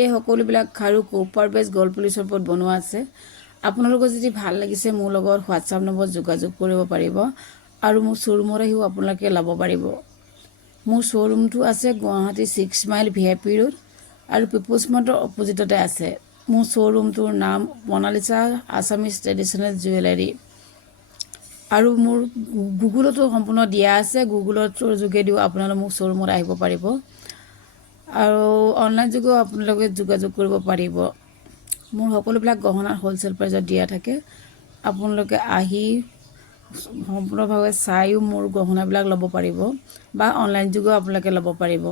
এই সকলোবিলাক খাৰু কপাৰ বেছ গল্ড পলিচৰ ওপৰত বনোৱা আছে। আপোনালোকৰ যদি ভাল লাগিছে মোৰ লগত হোৱাটছআপ নম্বৰত যোগাযোগ কৰিব পাৰিব আৰু মোৰ শ্ব'ৰুমত আহিও আপোনালোকে ল'ব পাৰিব। মোৰ শ্ব'ৰুমটো আছে গুৱাহাটী 6 মাইল VIP ৰোড আৰু পিপলছ মাৰ্টৰ অপজিটতে আছে। মোৰ শ্ব'ৰুমটোৰ নাম মনালিছা আছামিজ ট্ৰেডিশ্যনেল জুৱেলাৰী আৰু মোৰ গুগলতো সম্পূৰ্ণ দিয়া আছে। গুগলৰ যোগেদিও আপোনালোকে মোৰ শ্ব'ৰুমত আহিব পাৰিব আৰু অনলাইন যোগেও আপোনালোকে যোগাযোগ কৰিব পাৰিব। মোৰ সকলোবিলাক গহনা হ'লচেল প্ৰাইজত দিয়া থাকে। আপোনালোকে আহি সম্পূৰ্ণভাৱে চাইও মোৰ গহনাবিলাক ল'ব পাৰিব বা অনলাইন যোগেও আপোনালোকে ল'ব পাৰিব।